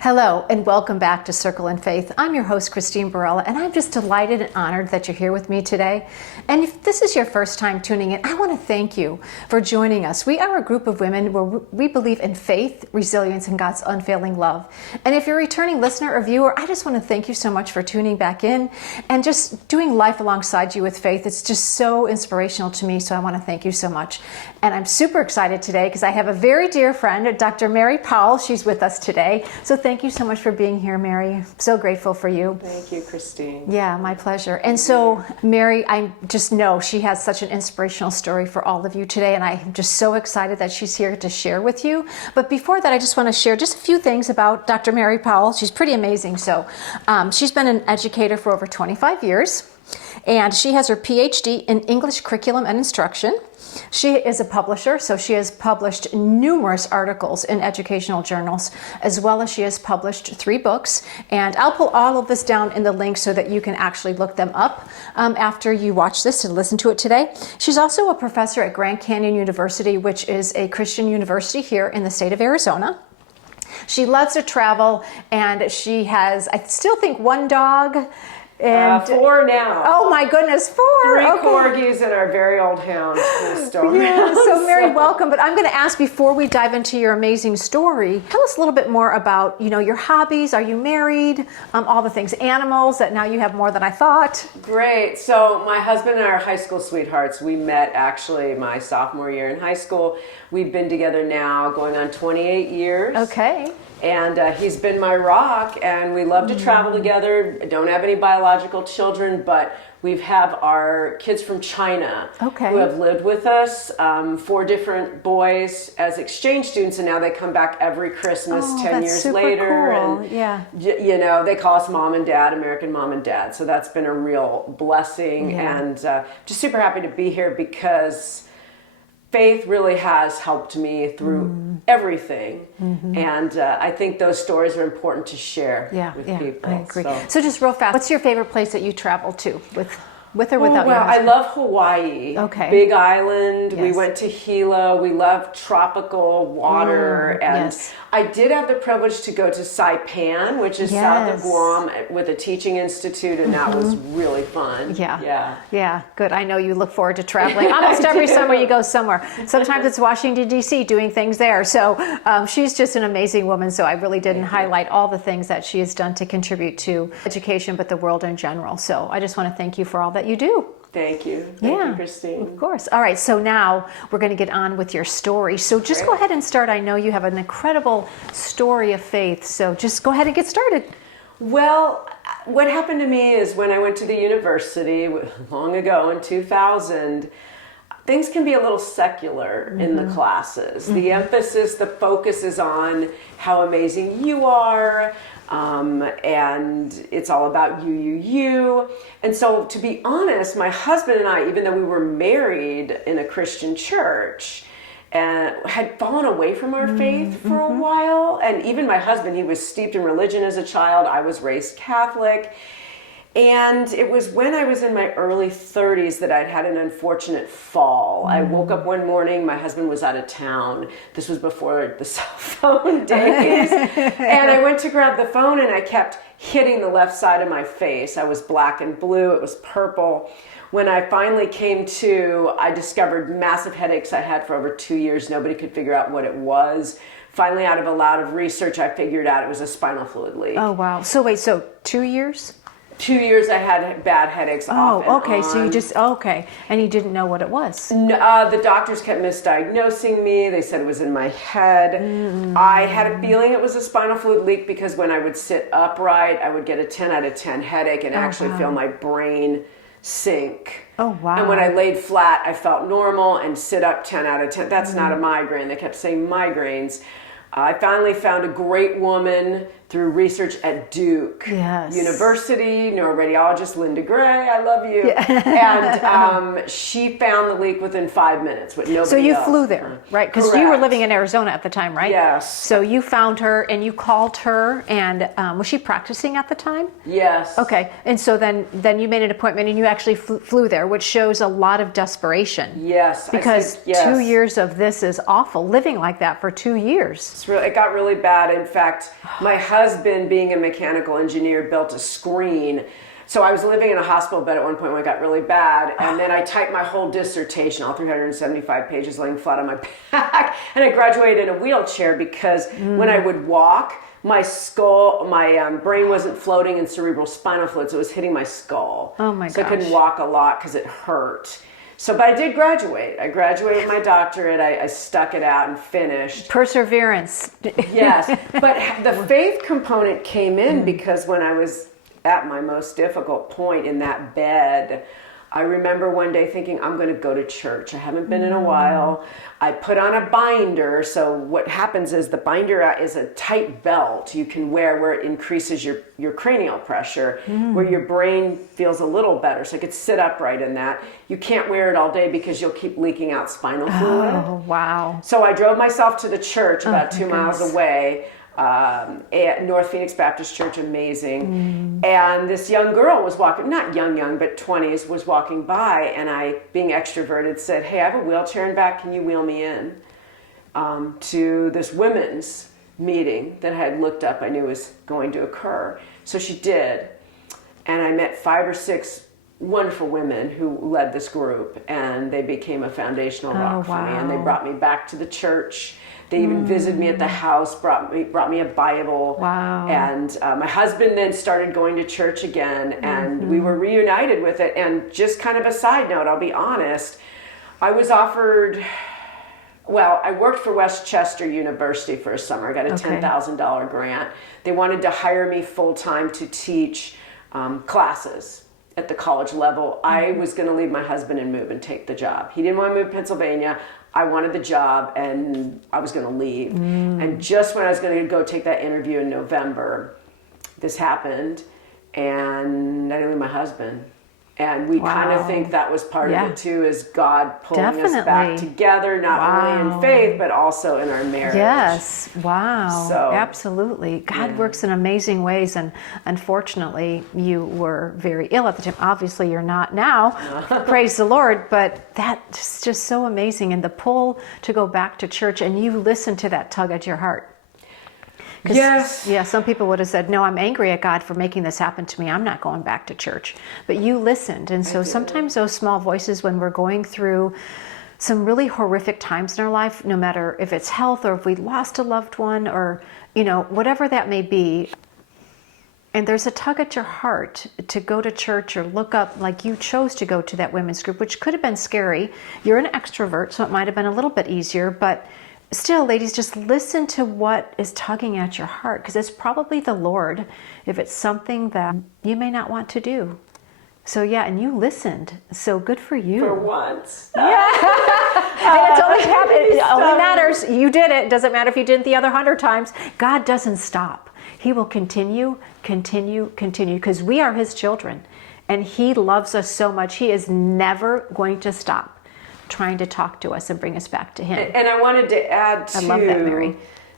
Hello and welcome back to Circle in Faith. I'm your host, Christine Barella, and I'm just delighted and honored that you're here with me today. And if this is your first time tuning in, I want to thank you for joining us. We are a group of women where we believe in faith, resilience, and God's unfailing love. And if you're a returning listener or viewer, I just want to thank you so much for tuning back in and just doing life alongside you with faith. It's just so inspirational to me, so I want to thank you so much. And I'm super excited today because I have a very dear friend, Dr. Mary Powell. She's with us today. So thank you so much for being here, Mary. So grateful for you. Thank you, Christine. Yeah, my pleasure. And so, Mary, I just know she has such an inspirational story for all of you today, and I'm just so excited that she's here to share with you. But before that, I just want to share just a few things about Dr. Mary Powell. She's pretty amazing. So she's been an educator for over 25 years, and she has her PhD in English curriculum and instruction. She is a publisher, so she has published numerous articles in educational journals, as well as she has published 3 books. And I'll pull all of this down in the link so that you can actually look them up after you watch this and listen to it today. She's also a professor at Grand Canyon University, which is a Christian university here in the state of Arizona. She loves to travel, and she has, I still think, 1 dog. And 4 now. Oh my goodness, 4. 3 okay. corgis and our very old hound who's still around. So Mary, welcome. But I'm going to ask, before we dive into your amazing story, tell us a little bit more about, your hobbies. Are you married? All the things, animals, that now you have more than I thought. Great. So my husband and I are high school sweethearts. We met actually my sophomore year in high school. We've been together now going on 28 years. Okay. And he's been my rock, and we love to travel together. I don't have any biological children, but we have our kids from China who have lived with us, 4 different boys as exchange students, and now they come back every Christmas 10 years later. Cool. And, yeah. they call us mom and dad, American mom and dad. So that's been a real blessing, and just super happy to be here because faith really has helped me through everything, and I think those stories are important to share with people. I agree. So just real fast, what's your favorite place that you travel to with or without your I husband? love Hawaii. Okay. Big island. Yes. We went to Gila. We love tropical water. And I did have the privilege to go to Saipan, which is south of Guam, with a teaching institute, and that was really fun. Yeah, good. I know you look forward to traveling. Almost every summer you go somewhere. Sometimes it's Washington, D.C., doing things there. So she's just an amazing woman, so I really didn't highlight all the things that she has done to contribute to education, but the world in general. So I just want to thank you for all that you do. Thank you. Thank you, Christine. Of course. All right, so now we're going to get on with your story. So just go ahead and start. I know you have an incredible story of faith, so just go ahead and get started. Well, what happened to me is when I went to the university long ago in 2000, things can be a little secular in the classes. The emphasis, the focus is on how amazing you are, and it's all about you. And so, to be honest, my husband and I, even though we were married in a Christian church, and had fallen away from our faith for a while. And even my husband, he was steeped in religion as a child. I was raised Catholic. And it was when I was in my early 30s that I'd had an unfortunate fall. I woke up one morning, my husband was out of town. This was before the cell phone days. And I went to grab the phone and I kept hitting the left side of my face. I was black and blue, it was purple. When I finally came to, I discovered massive headaches I had for over 2 years. Nobody could figure out what it was. Finally, out of a lot of research, I figured out it was a spinal fluid leak. Oh, wow. So wait, 2 years? 2 years I had bad headaches off and okay. on. So you just, and you didn't know what it was? No, the doctors kept misdiagnosing me. They said it was in my head. I had a feeling it was a spinal fluid leak because when I would sit upright, I would get a 10 out of 10 headache and actually feel my brain sink. Oh, wow. And when I laid flat, I felt normal, and sit up 10 out of 10. That's not a migraine. They kept saying migraines. I finally found a great woman through research at Duke University, neuroradiologist Linda Gray, I love you. Yeah. And she found the leak within 5 minutes with nobody else. So you flew there, right? Because you were living in Arizona at the time, right? Yes. So you found her and you called her, and was she practicing at the time? Yes. Okay. And so then you made an appointment and you actually flew there, which shows a lot of desperation. Yes. Because 2 years of this is awful, living like that for 2 years. It got really bad. In fact, my husband, being a mechanical engineer, built a screen. So I was living in a hospital bed at one point when it got really bad, and then I typed my whole dissertation, all 375 pages, laying flat on my back, and I graduated in a wheelchair because when I would walk, my skull, my brain wasn't floating in cerebral spinal fluid, so it was hitting my skull. Oh my So gosh. I couldn't walk a lot because it hurt. So, but I did graduate. I graduated my doctorate. I stuck it out and finished. Perseverance. Yes, but the faith component came in because when I was at my most difficult point in that bed, I remember one day thinking, I'm going to go to church. I haven't been in a while. I put on a binder. So what happens is the binder is a tight belt you can wear where it increases your cranial pressure, where your brain feels a little better. So I could sit upright in that. You can't wear it all day because you'll keep leaking out spinal fluid. Oh, wow. So I drove myself to the church about 2 miles away. At North Phoenix Baptist Church, amazing. And this young girl was walking, not young, but 20s, was walking by, and I, being extroverted, said, hey, I have a wheelchair in back, can you wheel me in to this women's meeting that I had looked up I knew was going to occur. So she did, and I met 5 or 6 wonderful women who led this group, and they became a foundational rock for me, and they brought me back to the church. They even visited me at the house, brought me a Bible. Wow. And my husband then started going to church again, and we were reunited with it. And just kind of a side note, I'll be honest, I was offered, well, I worked for Westchester University for a summer. I got a $10,000 grant. They wanted to hire me full-time to teach classes at the college level. I was going to leave my husband and move and take the job. He didn't want to move to Pennsylvania. I wanted the job, and I was going to leave. And just when I was going to go take that interview in November, this happened, and I didn't leave my husband. And we kind of think that was part of it too, is God pulling us back together, not only in faith, but also in our marriage. Yes. Wow. So, absolutely. God works in amazing ways, and unfortunately you were very ill at the time. Obviously you're not now. Praise the Lord. But that's just so amazing. And the pull to go back to church, and you listen to that tug at your heart. Yes. Yeah, some people would have said, no, I'm angry at God for making this happen to me. I'm not going back to church. But you listened. And so sometimes those small voices, when we're going through some really horrific times in our life, no matter if it's health or if we lost a loved one or, whatever that may be, and there's a tug at your heart to go to church or look up, like you chose to go to that women's group, which could have been scary. You're an extrovert, so it might have been a little bit easier, but still, ladies, just listen to what is tugging at your heart, because it's probably the Lord if it's something that you may not want to do. So yeah, and you listened. So good for you. For once. Yeah. And it only matters. You did it. Doesn't matter if you did it the other 100 times. God doesn't stop. He will continue, because we are His children. And He loves us so much. He is never going to stop trying to talk to us and bring us back to Him. And I wanted to add too, I love that, Mary.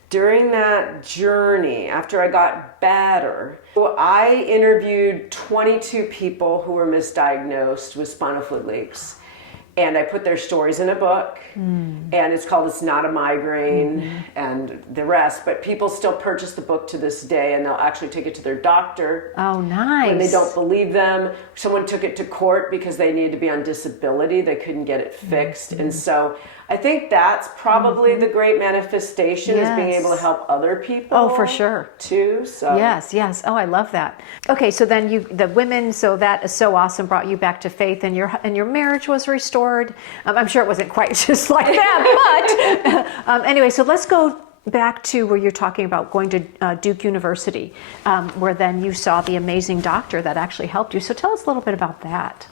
During that journey, after I got better, I interviewed 22 people who were misdiagnosed with spinal fluid leaks. And I put their stories in a book, and it's called It's Not a Migraine, and the rest. But people still purchase the book to this day, and they'll actually take it to their doctor. Oh, nice. When they don't believe them. Someone took it to court because they needed to be on disability. They couldn't get it fixed. And so I think that's probably the great manifestation, is being able to help other people. Oh, for sure. Too. So Yes. Oh, I love that. Okay, so then the women, so that is so awesome, brought you back to faith, and your marriage was restored. I'm sure it wasn't quite just like that, but anyway, so let's go back to where you're talking about going to Duke University, where then you saw the amazing doctor that actually helped you. So tell us a little bit about that.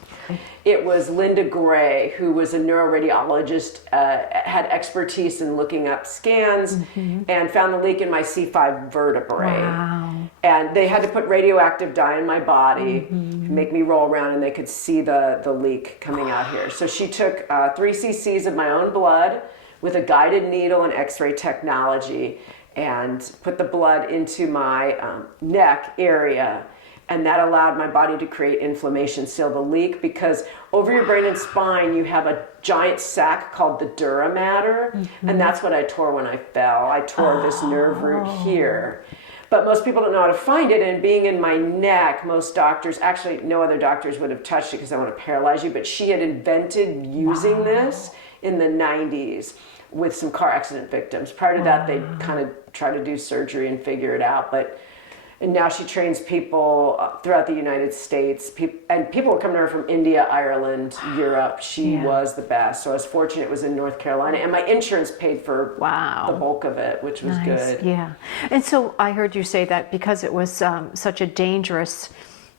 It was Linda Gray, who was a neuroradiologist, had expertise in looking up scans, and found the leak in my C5 vertebrae. Wow. And they had to put radioactive dye in my body, make me roll around, and they could see the leak coming out here. So she took 3 cc's of my own blood with a guided needle and x-ray technology, and put the blood into my neck area. And that allowed my body to create inflammation, seal the leak, because over your brain and spine, you have a giant sac called the dura mater. And that's what I tore when I fell. I tore this nerve root here. But most people don't know how to find it. And being in my neck, most doctors, actually no other doctors would have touched it because I want to paralyze you. But she had invented using this in the 90s with some car accident victims. Prior to that, they kind of try to do surgery and figure it out. And now she trains people throughout the United States. And people would come to her from India, Ireland, Europe. She was the best. So I was fortunate it was in North Carolina. And my insurance paid for the bulk of it, which was good. Yeah. And so I heard you say that because it was such a dangerous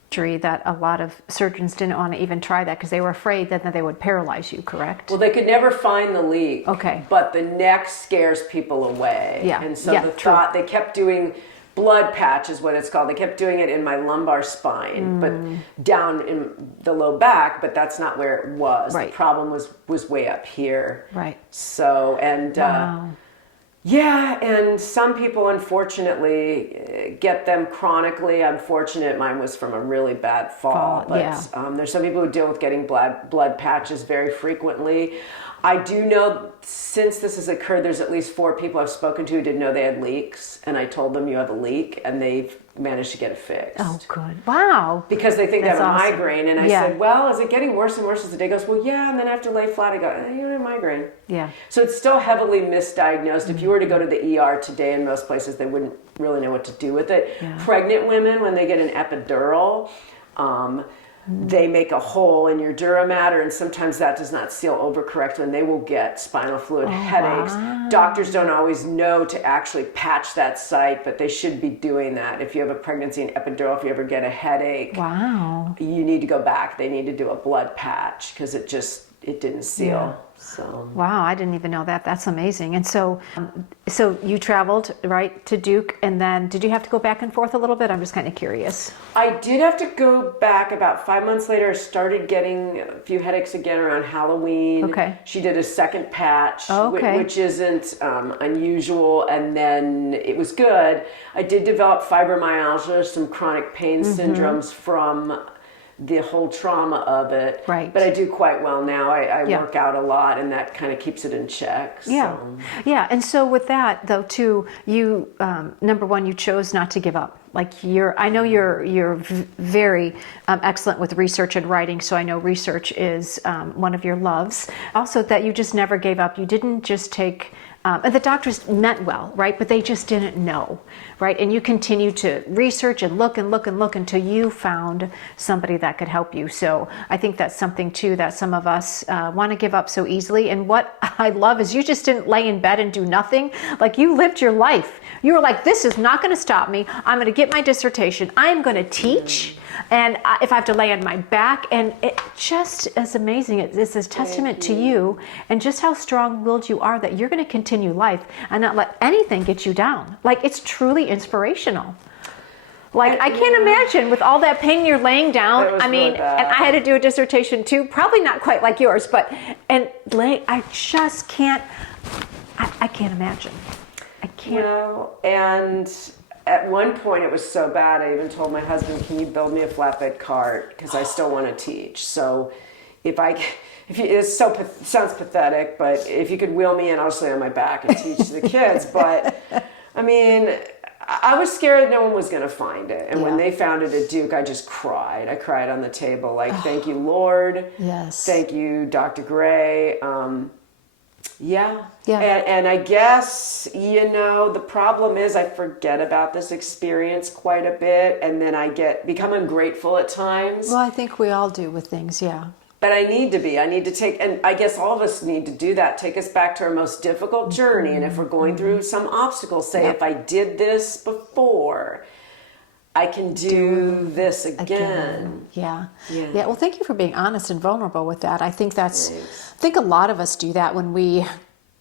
injury that a lot of surgeons didn't want to even try that because they were afraid that they would paralyze you, correct? Well, they could never find the leak. Okay. But the neck scares people away. Yeah. And so the thought, they kept doing... blood patch is what it's called. They kept doing it in my lumbar spine, but down in the low back, but that's not where it was. Right. The problem was way up here. Right. So, and and some people unfortunately get them chronically. I'm fortunate mine was from a really bad fall. But there's some people who deal with getting blood patches very frequently. I do know since this has occurred, there's at least 4 people I've spoken to who didn't know they had leaks, and I told them you have a leak, and they've managed to get it fixed. Oh, good. Wow. Because they think they have a awesome. migraine, and I said, well, is it getting worse and worse as the day goes? Well, yeah, and then I have to lay flat. I go, you don't have a migraine. Yeah. So it's still heavily misdiagnosed. If you were to go to the ER today, in most places, they wouldn't really know what to do with it. Yeah. Pregnant women, when they get an epidural, they make a hole in your dura mater, and sometimes that does not seal over correctly, and they will get spinal fluid headaches. Wow. Doctors don't always know to actually patch that site, but they should be doing that. If you have a pregnancy and epidural, if you ever get a headache, you need to go back. They need to do a blood patch because it didn't seal. Yeah. So. Wow, I didn't even know that. That's amazing. And so you traveled, right, to Duke, and then did you have to go back and forth a little bit? I'm just kind of curious. I did have to go back about 5 months later. I started getting a few headaches again around Halloween. Okay. She did a second patch, okay. which isn't unusual, and then it was good. I did develop fibromyalgia, some chronic pain syndromes from the whole trauma of it. Right. But I do quite well now. I work out a lot, and that kind of keeps it in check. Yeah. So. Yeah. And so with that though too, you, number one, you chose not to give up. Like I know you're very excellent with research and writing. So I know research is one of your loves. Also that you just never gave up. You didn't just take, and the doctors meant well, right? But they just didn't know, right? And you continue to research and look and look and look until you found somebody that could help you. So I think that's something too that some of us want to give up so easily. And what I love is you just didn't lay in bed and do nothing. Like you lived your life. You were like, this is not going to stop me. I'm going to get my dissertation. I'm going to teach. And if I have to lay on my back, and it just is amazing. It's a testament to you and just how strong-willed you are that you're going to continue life and not let anything get you down. Like it's truly inspirational. Like I can't imagine with all that pain you're laying down. I mean, and I had to do a dissertation too, probably not quite like yours, but I just can't. I can't imagine. I can't. You know, and at one point it was so bad I even told my husband, can you build me a flatbed cart because I still want to teach. So sounds pathetic, but if you could wheel me in, I'll just lay on my back and teach the kids. But I mean, I was scared no one was going to find it. And when they found it at Duke, I just cried. I cried on the table like, thank you, Lord. Yes. Thank you, Dr. Gray. Yeah. And I guess, the problem is I forget about this experience quite a bit, and then I become ungrateful at times. Well, I think we all do with things, yeah. But I need to take, and I guess all of us need to do that, take us back to our most difficult journey. And if we're going through some obstacles, say, if I did this before, I can do this again. Yeah. Well, thank you for being honest and vulnerable with that. I think I think a lot of us do that when we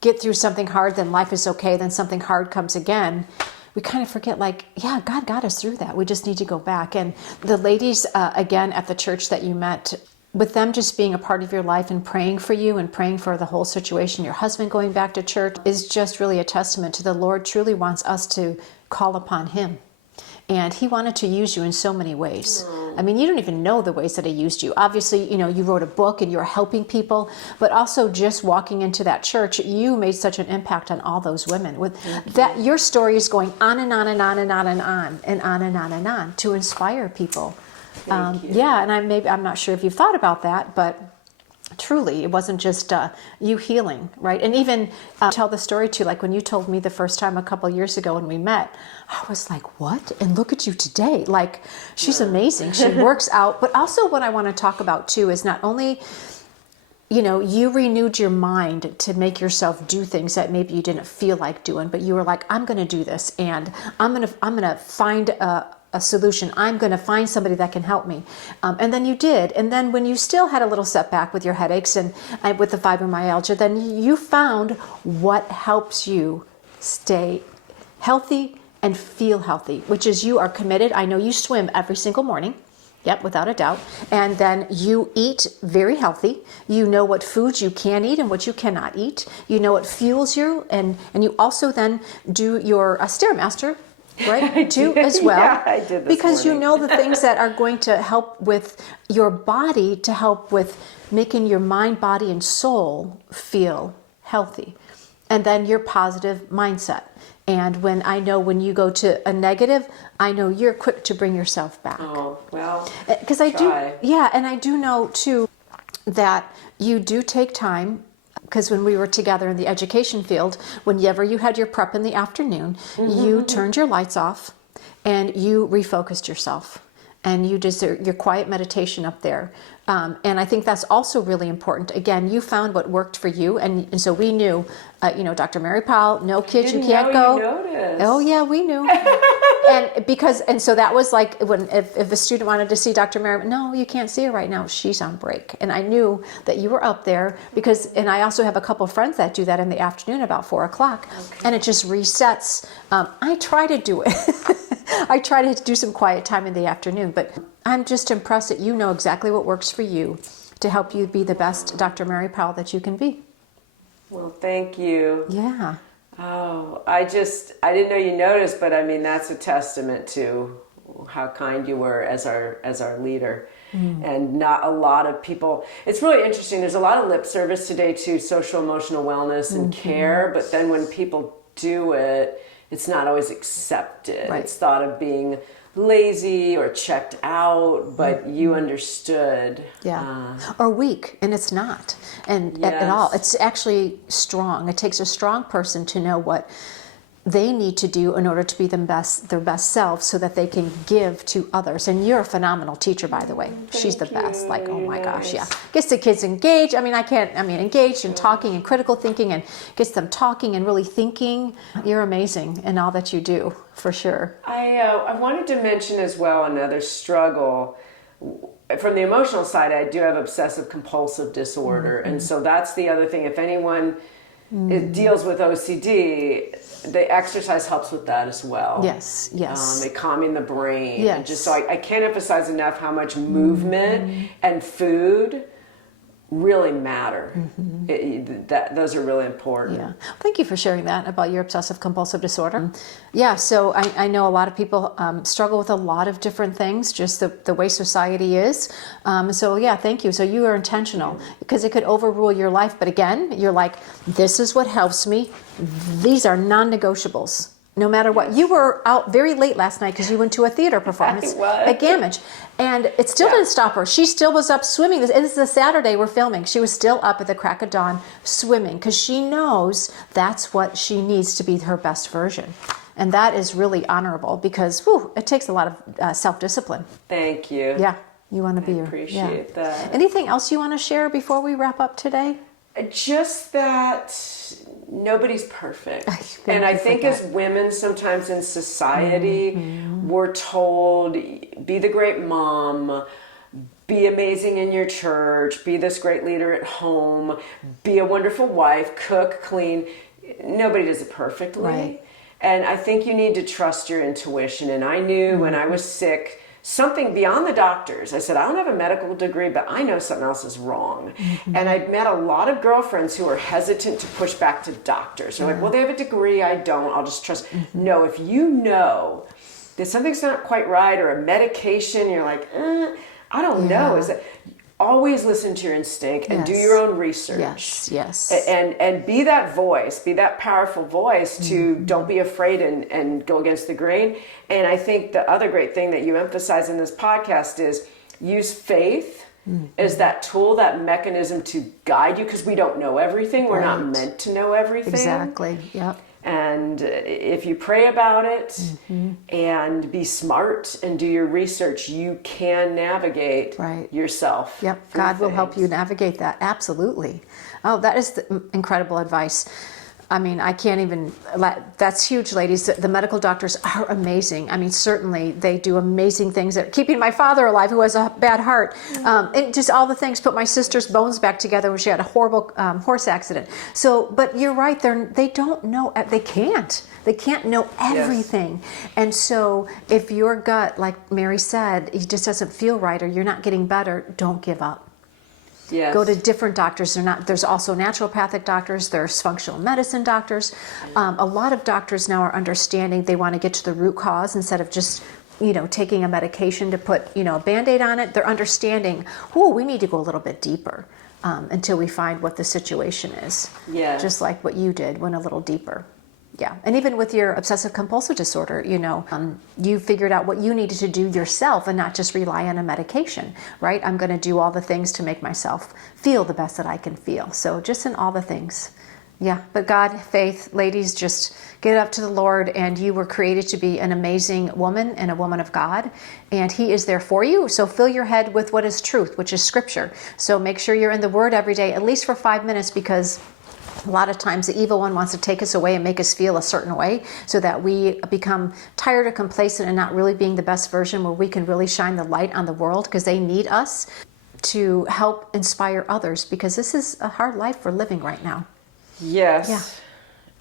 get through something hard, then life is okay, then something hard comes again. We kind of forget, God got us through that. We just need to go back. And the ladies, again, at the church that you met, with them just being a part of your life and praying for you and praying for the whole situation, your husband going back to church, is just really a testament to the Lord truly wants us to call upon him and he wanted to use you in so many ways. I mean, you don't even know the ways that he used you. Obviously, you wrote a book and you're helping people, but also just walking into that church, you made such an impact on all those women. With that, your story is going on and on and on and on and on and on and on and on to inspire people. Thank you. Yeah, and I'm not sure if you've thought about that, but truly, it wasn't just you healing, right? And even tell the story too, like when you told me the first time a couple of years ago when we met, I was like, what? And look at you today. Like, she's amazing. She works out. But also what I want to talk about too is not only, you renewed your mind to make yourself do things that maybe you didn't feel like doing, but you were like, I'm going to do this, and I'm going to find a solution. I'm going to find somebody that can help me. And then you did. And then when you still had a little setback with your headaches and with the fibromyalgia, then you found what helps you stay healthy and feel healthy, which is you are committed. I know you swim every single morning. Yep, without a doubt. And then you eat very healthy. You know what foods you can eat and what you cannot eat. You know what fuels you. And you also then do your Stairmaster, right? Too, as well. Yeah, I did this because morning. you know the things that are going to help with your body, to help with making your mind, body, and soul feel healthy. And then your positive mindset. And when you go to a negative, I know you're quick to bring yourself back. Oh, well, because and I do know too that you do take time. Because when we were together in the education field, whenever you had your prep in the afternoon, you turned your lights off and you refocused yourself. And you did your quiet meditation up there. And I think that's also really important. Again, you found what worked for you. And so we knew, Dr. Mary Powell, no kids, you can't go. You noticed. Oh, yeah, we knew. and so that was like when if a student wanted to see Dr. Mary, no, you can't see her right now. She's on break. And I knew that you were up there and I also have a couple of friends that do that in the afternoon about 4:00. Okay. And it just resets. I try to do it. I try to do some quiet time in the afternoon, but I'm just impressed that you know exactly what works for you to help you be the best Dr. Mary Powell that you can be. Well, thank you. Yeah. Oh, I didn't know you noticed, but I mean, that's a testament to how kind you were as our leader. And not a lot of people, it's really interesting. There's a lot of lip service today to social emotional wellness and care, but then when people do it, it's not always accepted. Right. It's thought of being lazy or checked out, but you understood. Yeah. Or weak, and it's not. And at all. It's actually strong. It takes a strong person to know what they need to do in order to be their best selves so that they can give to others. And you're a phenomenal teacher, by the way. She's the best. Like, oh my gosh, yeah. Gets the kids engaged. Engaged in talking and critical thinking, and gets them talking and really thinking. You're amazing in all that you do, for sure. I wanted to mention as well another struggle. From the emotional side, I do have obsessive compulsive disorder. And so that's the other thing. If anyone deals with OCD, the exercise helps with that as well. Yes. Calming the brain. Yes. And just so I can't emphasize enough how much movement and food really matter. Those are really important. Yeah. Thank you for sharing that about your obsessive compulsive disorder. Yeah, so I know a lot of people struggle with a lot of different things, just the way society is. So yeah, thank you. So you are intentional because it could overrule your life. But again, you're like, this is what helps me. These are non-negotiables. No matter what. You were out very late last night because you went to a theater performance at Gamage. And it still didn't stop her. She still was up swimming. This is a Saturday we're filming. She was still up at the crack of dawn swimming because she knows that's what she needs to be her best version. And that is really honorable because it takes a lot of self-discipline. Thank you. Yeah, you want to be I appreciate that. Anything else you want to share before we wrap up today? Just that nobody's perfect. And I think as women, sometimes in society, we're told, be the great mom, be amazing in your church, be this great leader at home, be a wonderful wife, cook, clean. Nobody does it perfectly. Right. And I think you need to trust your intuition. And I knew when I was sick, something beyond the doctors. I said, I don't have a medical degree, but I know something else is wrong. And I'd met a lot of girlfriends who were hesitant to push back to doctors. They're like, well, they have a degree, I don't, I'll just trust. No, if you know that something's not quite right, or a medication, you're like, I don't know. Is that always listen to your instinct and do your own research. Yes. And be that voice, be that powerful voice to don't be afraid and go against the grain. And I think the other great thing that you emphasize in this podcast is use faith as that tool, that mechanism to guide you, because we don't know everything. We're not meant to know everything. Exactly. Yep. And if you pray about it and be smart and do your research, you can navigate yourself. Yep. God will help you navigate that. Absolutely. Oh, that is incredible advice. I mean, I can't even, that's huge, ladies. The medical doctors are amazing. I mean, certainly they do amazing things at keeping my father alive, who has a bad heart. And just all the things, put my sister's bones back together when she had a horrible horse accident. So, but you're right, they don't know, they can't know everything. And so if your gut, like Mary said, it just doesn't feel right, or you're not getting better, don't give up. Yes. Go to different doctors. There's also naturopathic doctors. There's functional medicine doctors. A lot of doctors now are understanding they want to get to the root cause instead of just, taking a medication to put, a Band-Aid on it. They're understanding, we need to go a little bit deeper until we find what the situation is. Yeah. Just like what you did, went a little deeper. Yeah, and even with your obsessive compulsive disorder, you figured out what you needed to do yourself and not just rely on a medication, right? I'm going to do all the things to make myself feel the best that I can feel. So just in all the things. Yeah, but God, faith, ladies, just get up to the Lord, and you were created to be an amazing woman and a woman of God, and He is there for you. So fill your head with what is truth, which is Scripture. So make sure you're in the Word every day, at least for 5 minutes, because a lot of times the evil one wants to take us away and make us feel a certain way so that we become tired or complacent and not really being the best version, where we can really shine the light on the world, because they need us to help inspire others, because this is a hard life we're living right now. Yes.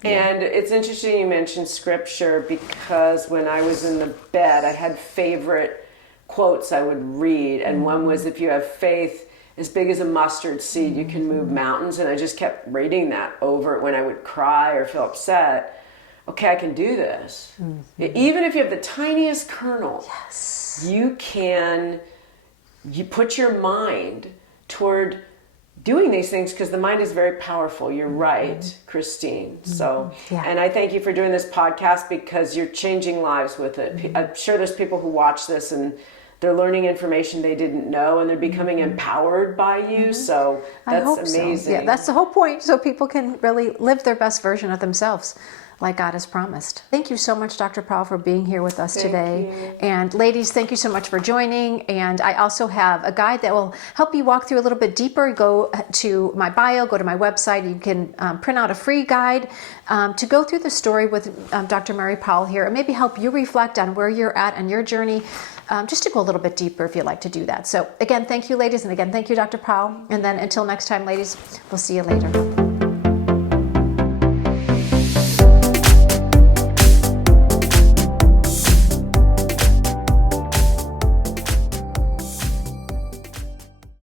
Yeah. And it's interesting you mentioned Scripture, because when I was in the bed, I had favorite quotes I would read. And one was, if you have faith as big as a mustard seed, you can move mountains. And I just kept reading that over when I would cry or feel upset. Okay, I can do this. Even if you have the tiniest kernel, you put your mind toward doing these things, because the mind is very powerful. You're right, Christine. So, and I thank you for doing this podcast, because you're changing lives with it. I'm sure there's people who watch this and they're learning information they didn't know, and they're becoming empowered by you. So that's amazing. So. Yeah, that's the whole point. So people can really live their best version of themselves, like God has promised. Thank you so much, Dr. Powell, for being here with us today. And ladies, thank you so much for joining. And I also have a guide that will help you walk through a little bit deeper. Go to my bio, go to my website. You can print out a free guide to go through the story with Dr. Mary Powell here, and maybe help you reflect on where you're at on your journey, just to go a little bit deeper if you'd like to do that. So again, thank you, ladies. And again, thank you, Dr. Powell. And then until next time, ladies, we'll see you later.